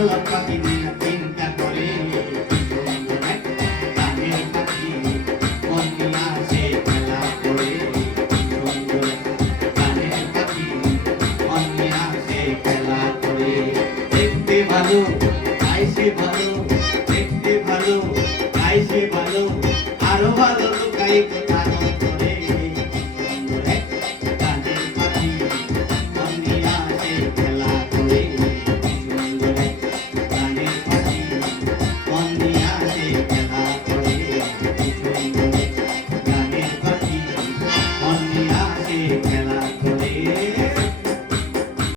দেখলাম পাখি চিন্তা করে কানের পাখি মন নিয়া সে খেলা করে কানের পাখি মন নিয়া সে খেলা করে দেখতে ভালো আইসে ভালো দেখতে ভালো আইসে ভালো আরো ভালো লুকাই